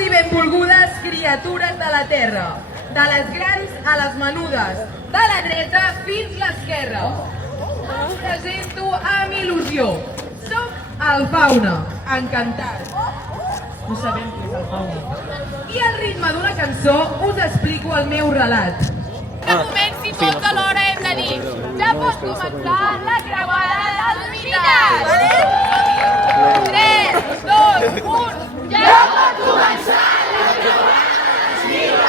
i benvolgudes criatures de la terra, de les grans a les menudes, de la dreta fins a l'esquerra. Us presento amb il·lusió. Soc el Fauna, encantat. No sabem què és el Fauna. I al ritme d'una cançó us explico el meu relat. Que comenci tots alhora hem de dir. Ja pot començar la creuada dels mites. 3, 2, 1, ja pot començar la creuada dels mites.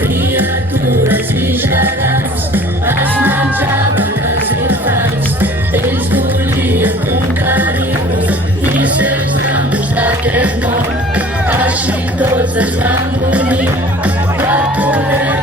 Criatures i gegants es menjaven els infants, ells volien conquerir-nos i ser els amos d'aquest món. Així tots es van unir per poder